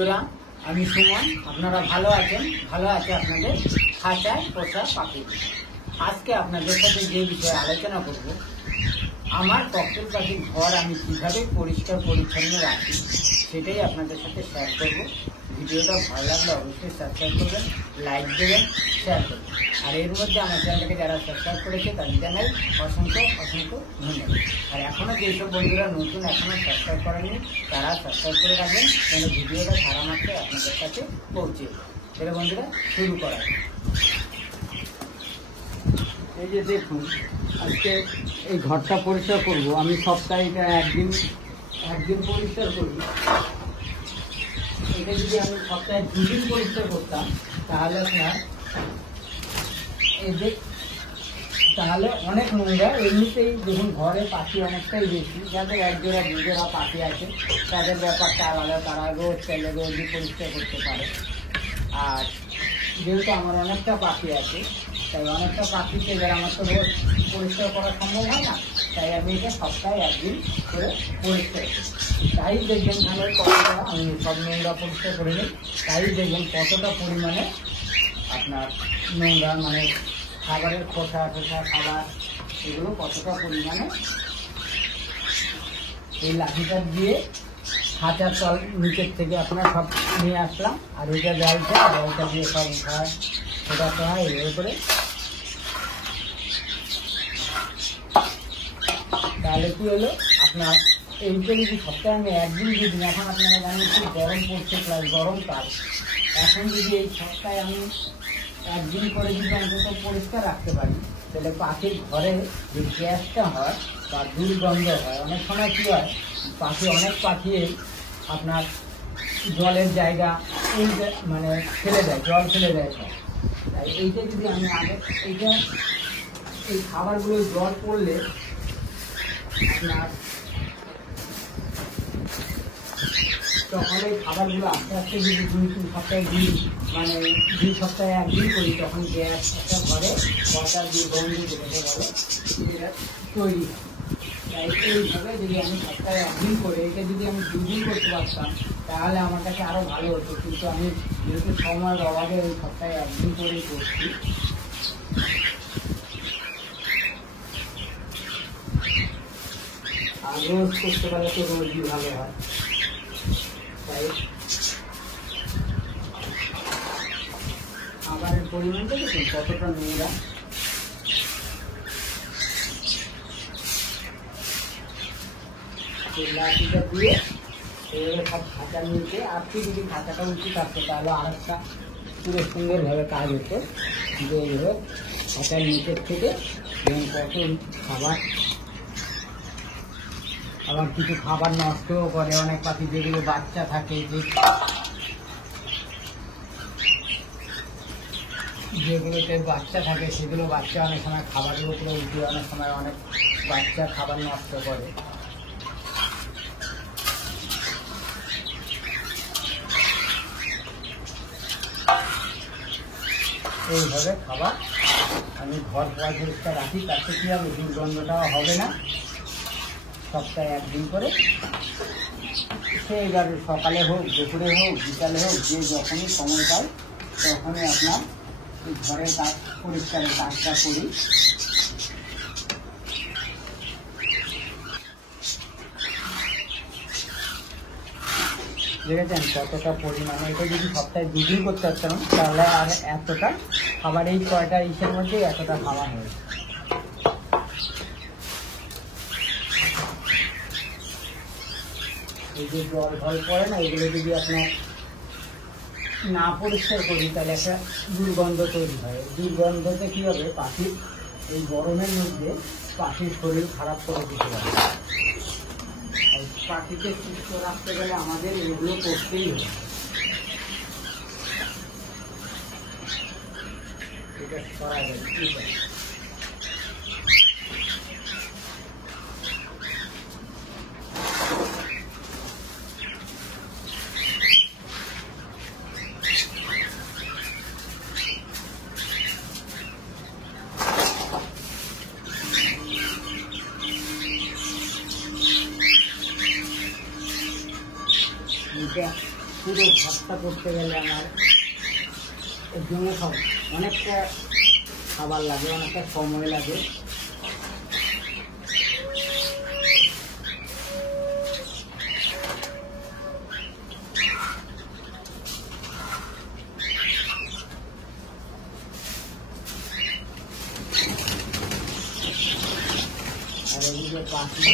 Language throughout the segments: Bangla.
বন্ধুরা, আমি সুমন। আপনারা ভালো আছেন? ভালো আছে আপনাদের খাঁচায় পোষা পাখি। আজকে আপনাদের সাথে যে বিষয়ে আলোচনা করব, আমার ককটেল পাখির ঘর আমি কীভাবে পরিষ্কার পরিচ্ছন্ন রাখি সেটাই আপনাদের সাথে শেয়ার করব। ভিডিওটা ভালো লাগলে অবশ্যই সাবস্ক্রাইব করবেন, লাইক দেবেন, শেয়ার করবেন। আর এর মধ্যে আমার চ্যানেলটাকে যারা সাবস্ক্রাইব করেছে তাদের জানাই অসংখ্য অসংখ্য ধন্যবাদ। আর এখনও যেসব বন্ধুরা নতুন এখনও সাবস্ক্রাইব করেনি তারা সাবস্ক্রাইব করে রাখবেন, যেন ভিডিওটা সারা মাত্রায় আপনাদের কাছে পৌঁছে। তাহলে বন্ধুরা শুরু করা। এই যে দেখুন, আজকে এই ঘরটা পরিষ্কার করব। আমি সপ্তাহে এটা একদিন পরিষ্কার করি। এটা যদি আমি সপ্তাহে 2 দিন পরিষ্কার করতাম তাহলে আপনার এই যে তাহলে অনেক নোংরা। এমনিতেই দেখুন ঘরে পাখি অনেকটাই বেশি, যাদের 1 জোড়া 2 জোড়া পাখি আছে তাদের ব্যাপারটা আলাদা, তারা রোজ চাইলে রোজই পরিষ্কার করতে পারে। আর যেহেতু আমার অনেকটা পাখি আছে, তাই অনেকটা পাখিতে এবার আমার তো রোজ পরিষ্কার করা সম্ভব হয় না, তাই আমি এটা সপ্তাহে 1 দিন করে পরিষ্কার করি। তাই দেখবেন ধানের কতটা আমি সব নোংরা পরিষ্কার করে নিই, তাই দেখবেন কতটা পরিমাণে আপনার নোংরা, মানে খাবারের খোসা টোসা খাবার এগুলো কতটা পরিমাণে এই লাঠিটা দিয়ে খাঁচার তল নিচের থেকে আপনার সব নিয়ে আসলাম। আর ওইটা জলটা দিয়ে সব উঠায় ফোটাতে হয় এর করে। তাহলে কি হলো আপনার এইটা যদি সপ্তাহে আমি 1 দিন 2 দিন, এখন আপনারা জানেন খুব গরম পড়ছে, প্লাস গরমকাল, এখন যদি এই সপ্তাহে আমি 1 দিন করে যদি অন্তত পরিষ্কার রাখতে পারি, তাহলে পাখির ঘরে যে গ্যাসটা হয় বা দুর্গন্ধ হয়, অনেক সময় কী হয় অনেক পাখি আপনার জলের জায়গা এই মানে ফেলে দেয়, জল ফেলে দেয়। তাই এইটা যদি আমি আগে এই খাবারগুলো জল পড়লে আপনার তখন এই খাবারগুলো আস্তে আস্তে যদি 2-3 সপ্তাহে মানে 2 সপ্তাহে 1 দিন করি, তখন গ্যাস একটা ঘরে ওয়াটার দুর্গন্ধ যেটাকে বলে সেটা তৈরি হয়। তাই এইভাবে যদি আমি সপ্তাহে 1 দিন করে এটা যদি আমি 2 দিন করতে পারতাম তাহলে আমার কাছে আরও ভালো হতো। কিন্তু আমি যেহেতু সময়ের অভাবে ওই সপ্তাহে 1 দিন করেই করছি। আর রোজ করতে পারলে তো রোজই ভালো হয়। তাই খাবারের পরিমাণটা দেখুন কতটা নোংরা। লাঠিটা দিয়ে এভাবে সব খাঁচার নিচে, আপনি যদি খাঁচাটা উঁচু থাকতো তাহলে আরেকটা পুরো সুন্দরভাবে কাজ হতো। যে এইভাবে খাঁচার নিচের থেকে যেমন কত খাবার, আবার কিছু খাবার নষ্টও করে অনেক পাখি, যেগুলো বাচ্চা থাকে, যেগুলোতে বাচ্চা থাকে সেগুলো বাচ্চা অনেক সময় খাবারের উপরে উঠে অনেক সময় অনেক বাচ্চা খাবার নষ্ট করে। এইভাবে খাবার আমি ঘর পরিষ্কার রাখি, তাতে কী হবে দুর্গন্ধটাও হবে না। সপ্তাহে 1 দিন করে সে এবার সকালে হোক, দুপুরে হোক, বিকালে হোক, যে যখনই সময় পাই তখনই আপনার এই ঘরের কাজ পরিষ্কারের কাজটা করি। দেখেছেন কতটা পরিমাণে। এটা যদি সপ্তাহে 2 দিন করতে পারতাম তাহলে আর এতটা খাবার, এই কয়টা ইসের মধ্যে এতটা খাবার হয়েছে। এই যে জল ফল পড়ে না, এগুলো যদি আপনার না পরিষ্কার করি তাহলে একটা দুর্গন্ধ তৈরি হয়। দুর্গন্ধতে কী হবে, পাখির এই গরমের মধ্যে পাখির শরীর খারাপ করে দিতে পারে। পাখিকে সুস্থ রাখতে গেলে আমাদের এগুলো করতেই হবে। এটা করা যায় ঠিক আছে। পুরো ভাতটা করতে গেলে আমার এর জন্য সব অনেকটা খাবার লাগে, অনেকটা সময় লাগে। আর এদিকে পাশে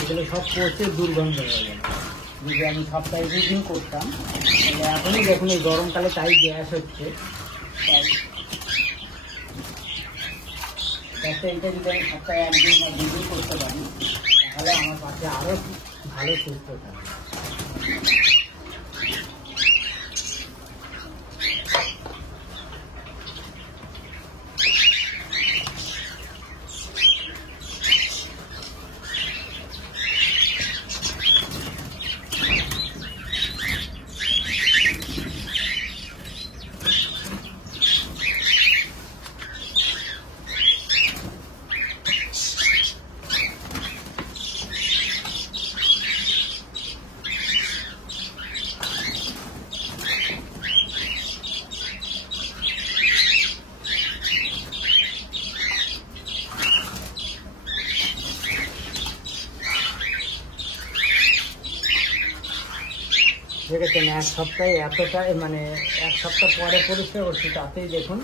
এগুলো সব পচে দুর্গন্ধ হয়ে গেল। যদি আমি সপ্তাহে 2 দিন করতাম তাহলে এখনই দেখুন এই গরমকালে তাই গ্যাস হচ্ছে, তাই এইটা যদি আমি সপ্তাহে 1 দিন বা 2 দিন করতে পারি তাহলে আমার পাশে আরও ভালো সুস্থ থাকবে। দেখেছেন 1 সপ্তাহে এতটা, মানে 1 সপ্তাহ পরে পরিষ্কার করছি, তাতেই দেখুন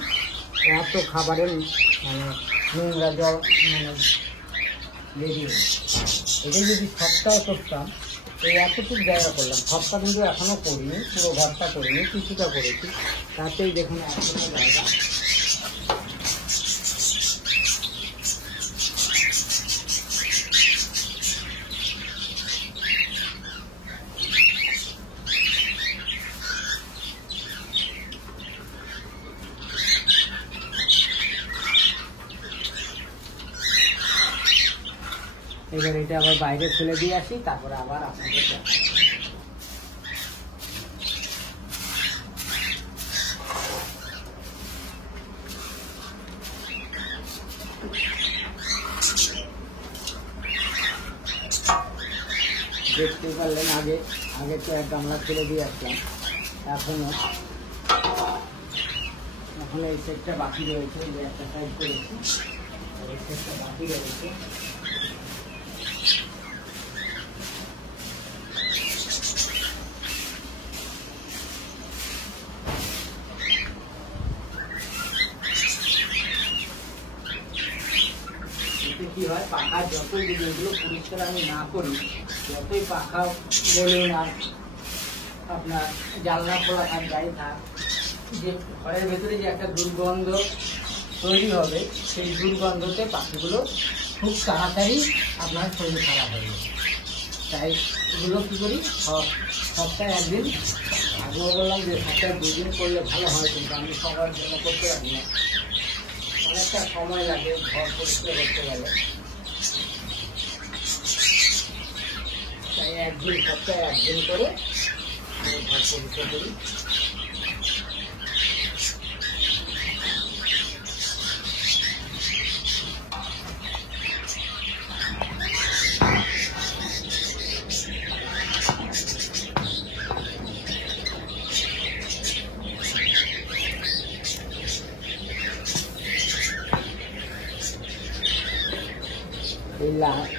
এত খাবারের মানে নোংরা জল মানে বেরিয়ে। এটাই যদি সপ্তাহে করতাম, এই এতটুকু জায়গা করলাম, সপ্তাহ কিন্তু এখনও করিনি, পুরো ঘরটা করিনি, কিছুটা করেছি, তাতেই দেখুন এতটা জায়গা। এবার এটা আবার বাইরে ফেলে দিয়ে আসি, তারপরে আবার আপনাদের দেখতে পারলেন আগে তো 1 গামলা ফেলে দিয়ে আসলাম, এখনো এই সেটটা বাকি রয়েছে, যে একটা সাইড করেছি এই সেটটা বাকি রয়েছে। কি হয়, পাখা যতই যদি এগুলো পরিষ্কার আমি না করি, যতই পাখা বলুন আর আপনার জানলা খোলা থাক, যাই থাক, যে ঘরের ভেতরে যে একটা দুর্গন্ধ তৈরি হবে, সেই দুর্গন্ধতে পাখিগুলো খুব তাড়াতাড়ি আপনার শরীর খারাপ হয়ে যাবে। তাই এগুলো কী করি, সপ্তাহে 1 দিন, আগেও বললাম যে সপ্তাহে 2 দিন করলে ভালো হয়, কিন্তু আমি সবার জন্য করতে পারি না, অনেকটা সময় লাগে ঘর পরিষ্কার করতে গেলে। তাই 1 দিন, সপ্তাহে 1 দিন করে আমি ঘর পরিষ্কার করি।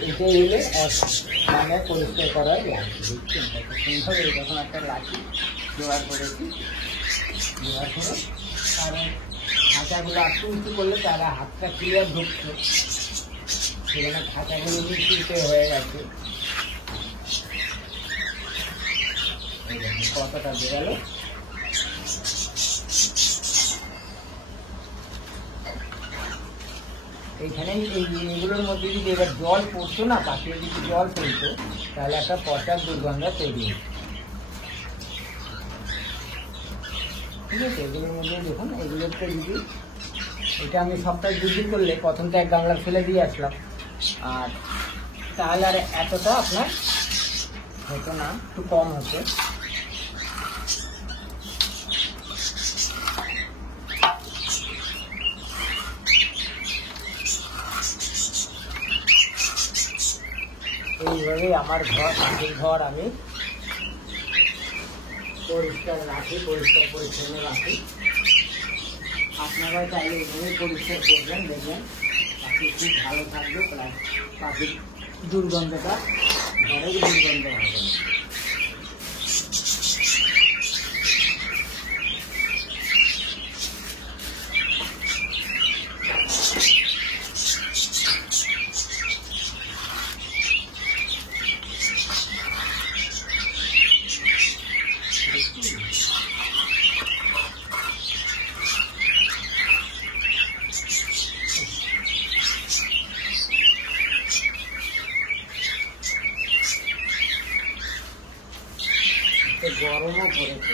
এটাই হলে মানে পরিষ্কার করার লাঠি, সুন্দর যখন একটা লাঠি জোগাড় করেছি, জোগাড় করে কারণ খাঁচাগুলো একটু উঁচু করলে তারা হাতটা ক্লিয়ার ঢুকছে, সেখানে খাঁচাগুলো নিচে হয়ে গেছে, কতটা বেরালো। এইখানে এগুলোর মধ্যে যদি এবার জল পড়তো না, পাখির যদি জল পড়তো তাহলে একটা পচার দুর্গন্ধ তৈরি হতো। ঠিক আছে, এগুলোর মধ্যে দেখুন, এগুলোতে যদি এটা আমি সপ্তাহে 2 দিন করলে প্রথম তো 1 গামলা ফেলে দিয়ে আসলাম, আর তাহলে আর এতটা আপনার হতো না, একটু কম হতো। এইভাবেই আমার ঘর, পাখির ঘর আমি পরিষ্কার রাখি, পরিষ্কার পরিচ্ছন্ন রাখি। আপনারা চাইলে এইভাবে পরিষ্কার করবেন, দেখবেন পাখি খুব ভালো থাকবে, প্লাস পাখির দুর্গন্ধটা ঘরে দুর্গন্ধ হবে না। গরমও পড়েছে।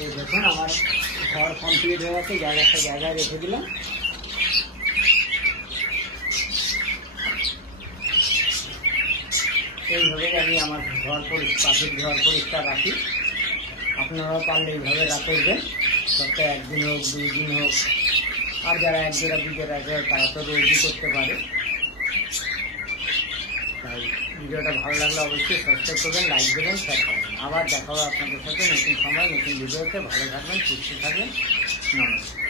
এই দেখুন আমার ঘর কমপ্লিট হয়ে গেছে, একটা জায়গায় রেখে দিলাম। এইভাবেই আমি আমার পাখির ঘর পরিষ্কার রাখি। আপনারাও পারলে এইভাবে রাখবেন, সপ্তাহে 1 দিন হোক, 2 দিন হোক, আর যারা 1 জোড়া 2 জোড়া তারা তো রোজই করতে পারে। তাই ভিডিওটা ভালো লাগলে অবশ্যই সাবস্ক্রাইব করবেন, লাইক দেবেন, শেয়ার করবেন। আবার দেখা হবে আপনাদের সাথে নতুন সময়, নতুন ভিডিওতে। ভালো থাকবেন, সুস্থ থাকবেন, নমস্কার।